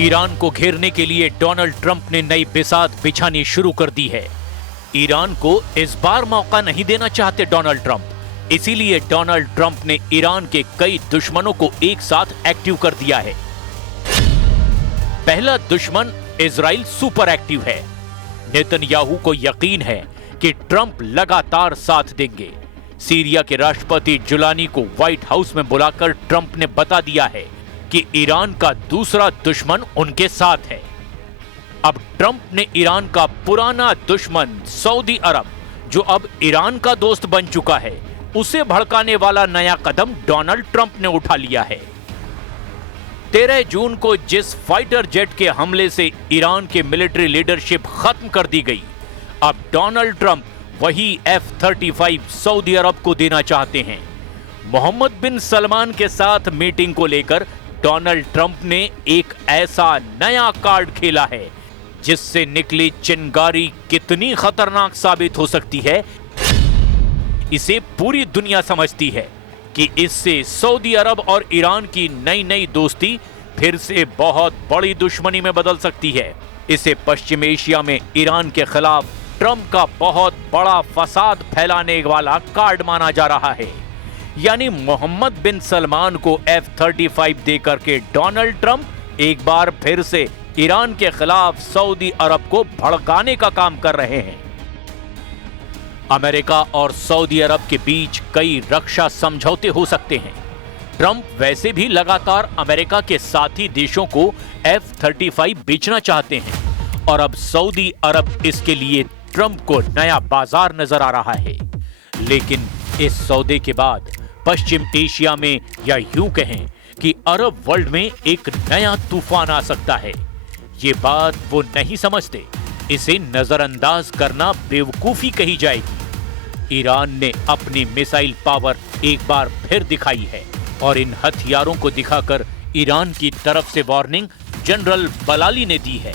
Iran को घेरने के लिए डोनाल्ड ट्रंप ने नई बिसात बिछानी शुरू कर दी है। ईरान को इस बार मौका नहीं देना चाहते डोनाल्ड ट्रंप। इसीलिए डोनाल्ड ट्रंप ने ईरान के कई दुश्मनों को एक साथ एक्टिव कर दिया है। पहला दुश्मन इजराइल सुपर एक्टिव है। नेतन्याहू को यकीन है कि ट्रंप लगातार साथ देंगे। सीरिया के राष्ट्रपति जुलानी को व्हाइट हाउस में बुलाकर ट्रंप ने बता दिया है कि ईरान का दूसरा दुश्मन उनके साथ है। अब ट्रंप ने ईरान का पुराना दुश्मन सऊदी अरब, जो अब ईरान का दोस्त बन चुका है, उसे भड़काने वाला नया कदम डोनाल्ड ट्रंप ने उठा लिया है। 13 जून को जिस फाइटर जेट के हमले से ईरान की मिलिट्री लीडरशिप खत्म कर दी गई, अब डोनाल्ड ट्रंप वही F-35 सऊदी अरब को देना चाहते हैं। मोहम्मद बिन सलमान के साथ मीटिंग को लेकर डोनाल्ड ट्रंप ने एक ऐसा नया कार्ड खेला है जिससे निकली चिंगारी कितनी खतरनाक साबित हो सकती है, इसे पूरी दुनिया समझती है कि इससे सऊदी अरब और ईरान की नई नई दोस्ती फिर से बहुत बड़ी दुश्मनी में बदल सकती है। इसे पश्चिम एशिया में ईरान के खिलाफ ट्रंप का बहुत बड़ा फसाद फैलाने वाला कार्ड माना जा रहा है। यानी मोहम्मद बिन सलमान को F-35 देकर के डोनाल्ड ट्रंप एक बार फिर से ईरान के खिलाफ सऊदी अरब को भड़काने का काम कर रहे हैं। अमेरिका और सऊदी अरब के बीच कई रक्षा समझौते हो सकते हैं। ट्रंप वैसे भी लगातार अमेरिका के साथी देशों को F-35 बेचना चाहते हैं और अब सऊदी अरब इसके लिए ट्रंप को नया बाजार नजर आ रहा है। लेकिन इस सौदे के बाद पश्चिम एशिया में, या यूं कहें कि अरब वर्ल्ड में एक नया तूफान आ सकता है। ये बात वो नहीं समझते, इसे नजरअंदाज करना बेवकूफी कही जाएगी। ईरान ने अपनी मिसाइल पावर एक बार फिर दिखाई है और इन हथियारों को दिखाकर ईरान की तरफ से वार्निंग जनरल बलाली ने दी है।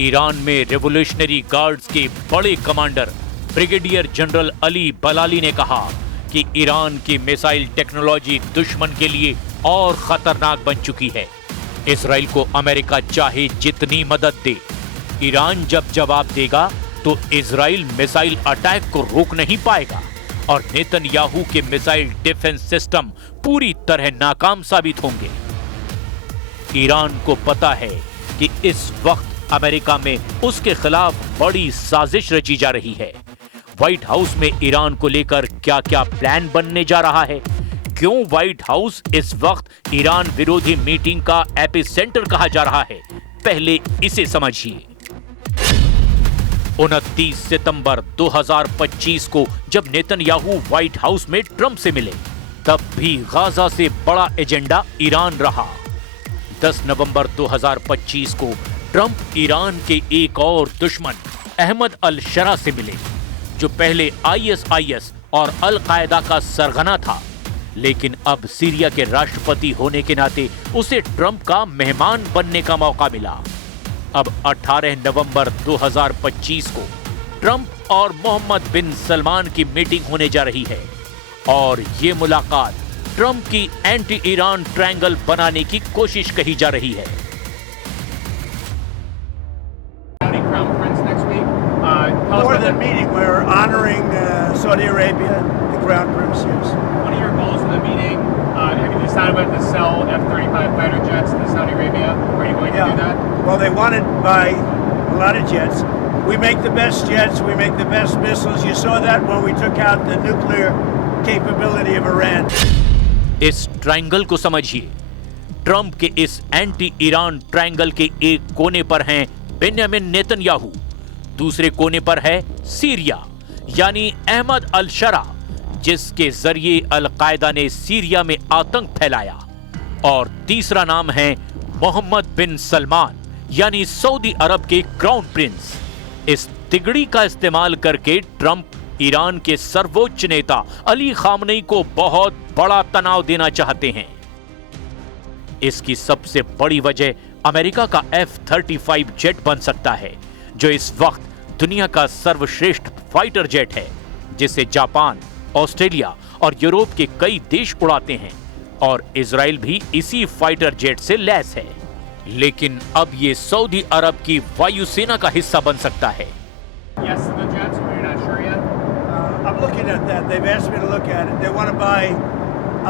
ईरान में रेवोल्यूशनरी गार्ड्स के बड़े कमांडर ब्रिगेडियर जनरल अली बलाली ने कहा कि ईरान की मिसाइल टेक्नोलॉजी दुश्मन के लिए और खतरनाक बन चुकी है। इजराइल को अमेरिका चाहे जितनी मदद दे, ईरान जब जवाब देगा तो इजराइल मिसाइल अटैक को रोक नहीं पाएगा और नेतन्याहू के मिसाइल डिफेंस सिस्टम पूरी तरह नाकाम साबित होंगे। ईरान को पता है कि इस वक्त अमेरिका में उसके खिलाफ बड़ी साजिश रची जा रही है। व्हाइट हाउस में ईरान को लेकर क्या क्या प्लान बनने जा रहा है, क्यों व्हाइट हाउस इस वक्त ईरान विरोधी मीटिंग का एपिसेंटर कहा जा रहा है, पहले इसे समझिए। 29 सितंबर 2025 को जब नेतन्याहू व्हाइट हाउस में ट्रंप से मिले, तब भी गाजा से बड़ा एजेंडा ईरान रहा। 10 नवंबर 2025 को ट्रंप ईरान के एक और दुश्मन अहमद अल शरा से मिले, जो पहले ISIS और अल कायदा का सरगना था, लेकिन अब सीरिया के राष्ट्रपति होने के नाते उसे ट्रंप का मेहमान बनने का मौका मिला। अब 18 नवंबर 2025 को ट्रंप और मोहम्मद बिन सलमान की मीटिंग होने जा रही है और ये मुलाकात ट्रंप की एंटी ईरान ट्रायंगल बनाने की कोशिश कही जा रही है। More than meeting, we're honoring Saudi Arabia, the Crown Prince. Yes. What are your goals for the meeting? Have you decided whether to sell F-35 fighter jets to Saudi Arabia? Are you going to do that? Well, they want to buy a lot of jets. We make the best jets. We make the best missiles. You saw that when we took out the nuclear capability of Iran. इस triangle को समझिए। Trump के इस anti Iran triangle के एक कोने पर हैं बेंजामिन नेतन्याहू, दूसरे कोने पर है सीरिया यानी अहमद अल शरा, जिसके जरिए अल कायदा ने सीरिया में आतंक फैलाया, और तीसरा नाम है मोहम्मद बिन सलमान यानी सऊदी अरब के क्राउन प्रिंस। इस तिगड़ी का इस्तेमाल करके ट्रंप ईरान के सर्वोच्च नेता अली खामनेई को बहुत बड़ा तनाव देना चाहते हैं। इसकी सबसे बड़ी वजह अमेरिका का F-35 जेट बन सकता है, जो इस वक्त दुनिया का सर्वश्रेष्ठ फाइटर जेट है, जिसे जापान, ऑस्ट्रेलिया और यूरोप के कई देश उड़ाते हैं और इजराइल भी इसी फाइटर जेट से लैस है। लेकिन अब ये सऊदी अरब की वायुसेना का हिस्सा बन सकता है। Yes to the jets, or you're not sure yet? I'm looking at that. They've asked me to look at it. They want to buy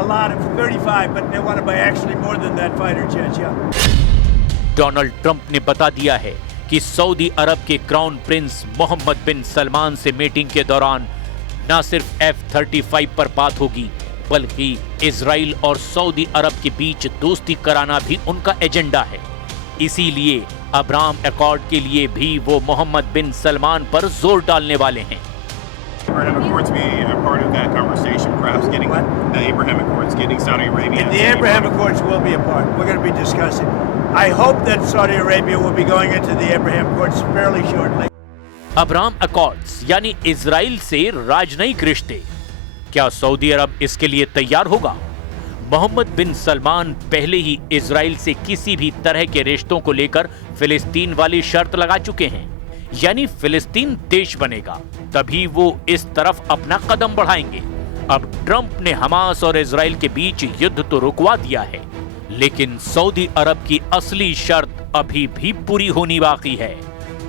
a lot of 35, but they want to buy actually more than that fighter jets, yeah. Donald Trump ने बता दिया है कि Saudi अरब के crown Prince Mohammad बिन सलमान से meeting के दौरान न सिर्फ F-35 पर बात होगी, बल्कि इजराइल और सऊदी अरब के बीच दोस्ती कराना भी उनका एजेंडा है। इसीलिए अब्राहम एकॉर्ड के लिए भी वो मोहम्मद बिन सलमान पर जोर डालने वाले हैं। Abraham Accords be a part of that conversation, perhaps getting the Abraham Accords, getting Saudi Arabia. And the Abraham Accords will be a part. We're going to be discussing. I hope that Saudi Arabia will be going into the Abraham Accords fairly shortly. Abraham Accords यानी Israel से राजनयिक रिश्ते, क्या Saudi अरब इसके लिए तैयार होगा? मोहम्मद बिन सलमान पहले ही इजराइल से किसी भी तरह के रिश्तों को लेकर फिलिस्तीन वाली शर्त लगा चुके हैं, यानी फिलिस्तीन देश बनेगा तभी वो इस तरफ अपना कदम बढ़ाएंगे। अब ट्रंप ने हमास और इजराइल के बीच युद्ध तो रुकवा दिया है, लेकिन सऊदी अरब की असली शर्त अभी भी पूरी होनी बाकी है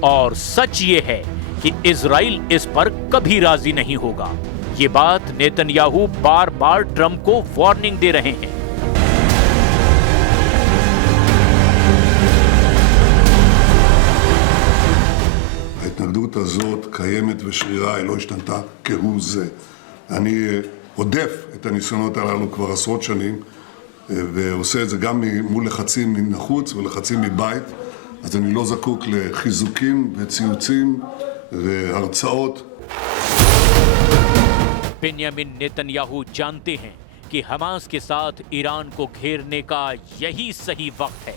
और सच ये है कि इजराइल इस पर कभी राजी नहीं होगा। ये बात नेतन्याहू बार बार ट्रंप को वार्निंग दे रहे हैं। ההתנגדות הזאת קיימת ושרירה, היא לא השתנתה כהוא זה. אני עודף את הניסיונות הללו כבר עשרות שנים, ועושה את זה גם מול לחצים מן החוץ ולחצים מבית, אז אני לא זקוק לחיזוקים וציוצים והרצאות. बेंयामिन नेतन्याहू जानते हैं कि हमास के साथ ईरान को घेरने का यही सही वक्त है।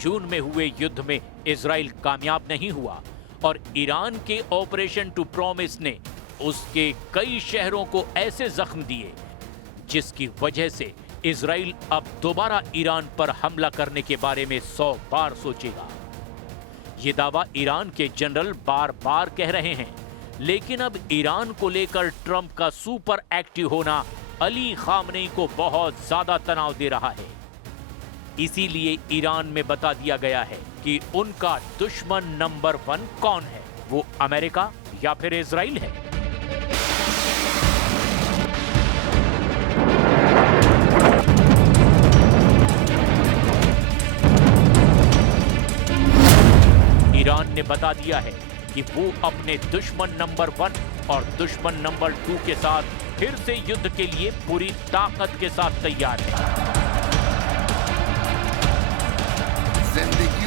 जून में हुए युद्ध में इजराइल कामयाब नहीं हुआ और ईरान के ऑपरेशन टू प्रॉमिस ने उसके कई शहरों को ऐसे जख्म दिए जिसकी वजह से इजराइल अब दोबारा ईरान पर हमला करने के बारे में 100 बार सोचेगा। ये दावा ईरान के जनरल बार बार कह रहे हैं, लेकिन अब ईरान को लेकर ट्रंप का सुपर एक्टिव होना अली खामनेई को बहुत ज्यादा तनाव दे रहा है। इसीलिए ईरान में बता दिया गया है कि उनका दुश्मन नंबर 1 कौन है, वो अमेरिका या फिर इजराइल है। ईरान ने बता दिया है कि वो अपने दुश्मन नंबर 1 और दुश्मन नंबर 2 के साथ फिर से युद्ध के लिए पूरी ताकत के साथ तैयार है। जिंदगी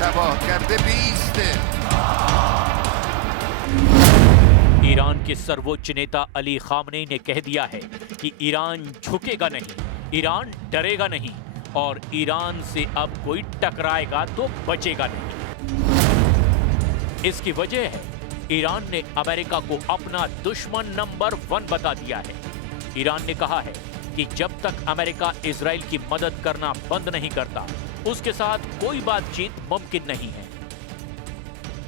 तबाह करते बीसते। ईरान के सर्वोच्च नेता अली खामनेई ने कह दिया है कि ईरान झुकेगा नहीं, ईरान डरेगा नहीं और ईरान से अब कोई टकराएगा तो बचेगा नहीं। इसकी वजह है ईरान ने अमेरिका को अपना दुश्मन नंबर 1 बता दिया है। ईरान ने कहा है कि जब तक अमेरिका इजराइल की मदद करना बंद नहीं करता, उसके साथ कोई बातचीत मुमकिन नहीं है।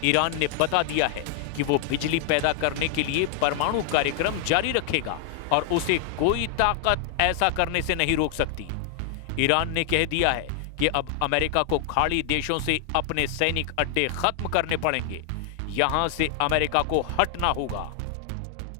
ईरान ने बता दिया है कि वो बिजली पैदा करने के लिए परमाणु कार्यक्रम जारी रखेगा और उसे कोई ताकत ऐसा करने से नहीं रोक सकती। ईरान ने कह दिया है कि अब अमेरिका को खाड़ी देशों से अपने सैनिक अड्डे खत्म करने पड़ेंगे, यहां से अमेरिका को हटना होगा।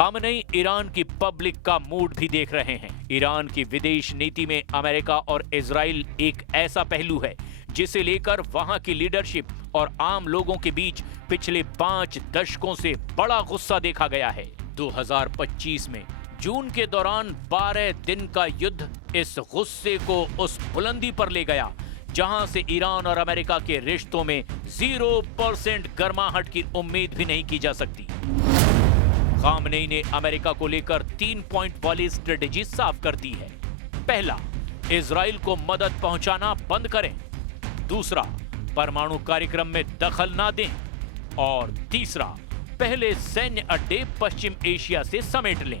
खामनेई ईरान की पब्लिक का मूड भी देख रहे हैं। ईरान की विदेश नीति में अमेरिका और इजराइल एक ऐसा पहलू है जिसे लेकर वहां की लीडरशिप और आम लोगों के बीच पिछले 5 दशकों से बड़ा गुस्सा देखा गया है। 2025 में जून के दौरान 12 दिन का युद्ध इस गुस्से को उस बुलंदी पर ले गया जहां से ईरान और अमेरिका के रिश्तों में 0% गर्माहट की उम्मीद भी नहीं की जा सकती। खामनेई ने अमेरिका को लेकर 3 पॉइंट वाली स्ट्रेटेजी साफ कर दी है। पहला, इजराइल को मदद पहुंचाना बंद करें। दूसरा, परमाणु कार्यक्रम में दखल ना दें। और तीसरा, पहले सैन्य अड्डे पश्चिम एशिया से समेट लें।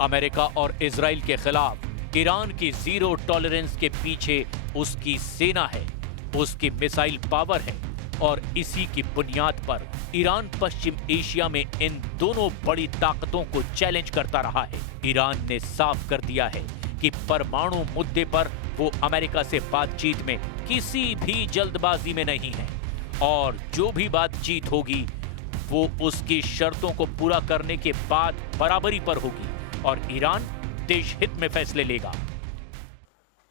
अमेरिका और इजराइल के खिलाफ ईरान की जीरो टॉलरेंस के पीछे उसकी सेना है, उसकी मिसाइल पावर है और इसी की बुनियाद पर ईरान पश्चिम एशिया में इन दोनों बड़ी ताकतों को चैलेंज करता रहा है। ईरान ने साफ कर दिया है कि परमाणु मुद्दे पर वो अमेरिका से बातचीत में किसी भी जल्दबाजी में नहीं है और जो भी बातचीत होगी वो उसकी शर्तों को पूरा करने के बाद बराबरी पर होगी और ईरान देश हित में फैसले लेगा।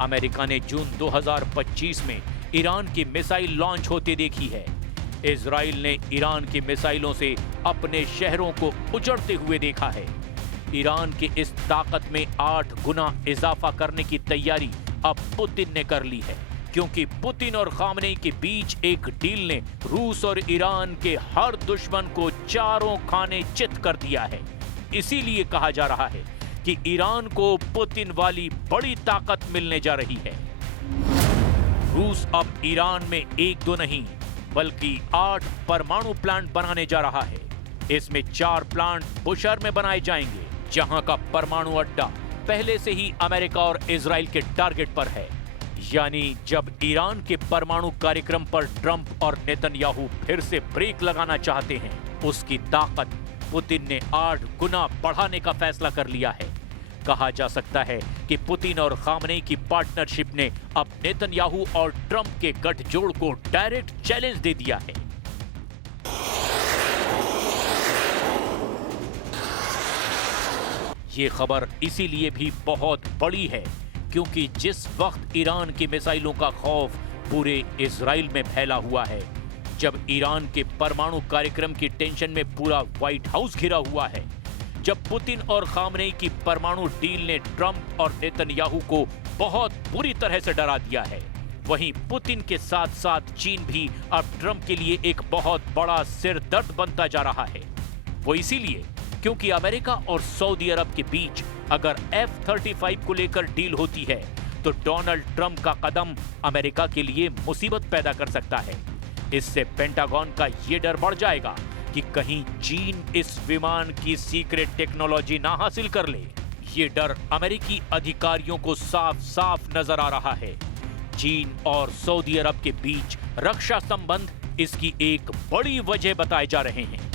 अमेरिका ने जून 2025 में ईरान की मिसाइल लॉन्च होते देखी है। इजराइल ने ईरान की मिसाइलों से अपने शहरों को उजड़ते हुए देखा है। ईरान की इस ताकत में 8 गुना इजाफा करने की तैयारी अब पुतिन ने कर ली है, क्योंकि पुतिन और खामनेई के बीच एक डील ने रूस और ईरान के हर दुश्मन को चारों खाने चित कर दिया है। इसीलिए कहा जा रहा है कि ईरान को पुतिन वाली बड़ी ताकत मिलने जा रही है। रूस अब ईरान में 1-2 नहीं बल्कि 8 परमाणु प्लांट बनाने जा रहा है। इसमें 4 प्लांट बुशर में बनाए जाएंगे, जहां का परमाणु अड्डा पहले से ही अमेरिका और इजराइल के टारगेट पर है। यानी जब ईरान के परमाणु कार्यक्रम पर ट्रंप और नेतन्याहू फिर से ब्रेक लगाना चाहते हैं, उसकी ताकत पुतिन ने 8 गुना बढ़ाने का फैसला कर लिया है। कहा जा सकता है कि पुतिन और खामनेई की पार्टनरशिप ने अब नेतन्याहू और ट्रंप के गठजोड़ को डायरेक्ट चैलेंज दे दिया है। ये खबर इसीलिए भी बहुत बड़ी है क्योंकि जिस वक्त ईरान की मिसाइलों का खौफ पूरे इजराइल में फैला हुआ है, जब ईरान के परमाणु कार्यक्रम की टेंशन में पूरा व्हाइट हाउस घिरा हुआ है, जब पुतिन और खामनेई की परमाणु डील ने ट्रंप और नेतन्याहू को बहुत बुरी तरह से डरा दिया है, वहीं पुतिन के साथ साथ चीन भी अब ट्रंप के लिए एक बहुत बड़ा सिरदर्द बनता जा रहा है। वो इसीलिए क्योंकि अमेरिका और सऊदी अरब के बीच अगर F-35 को लेकर डील होती है तो डोनाल्ड ट्रंप का कदम अमेरिका के लिए मुसीबत पैदा कर सकता है। इससे पेंटागन का ये डर बढ़ जाएगा कि कहीं चीन इस विमान की सीक्रेट टेक्नोलॉजी ना हासिल कर ले। ये डर अमेरिकी अधिकारियों को साफ साफ नजर आ रहा है। चीन और सऊदी अरब के बीच रक्षा संबंध इसकी एक बड़ी वजह बताए जा रहे हैं।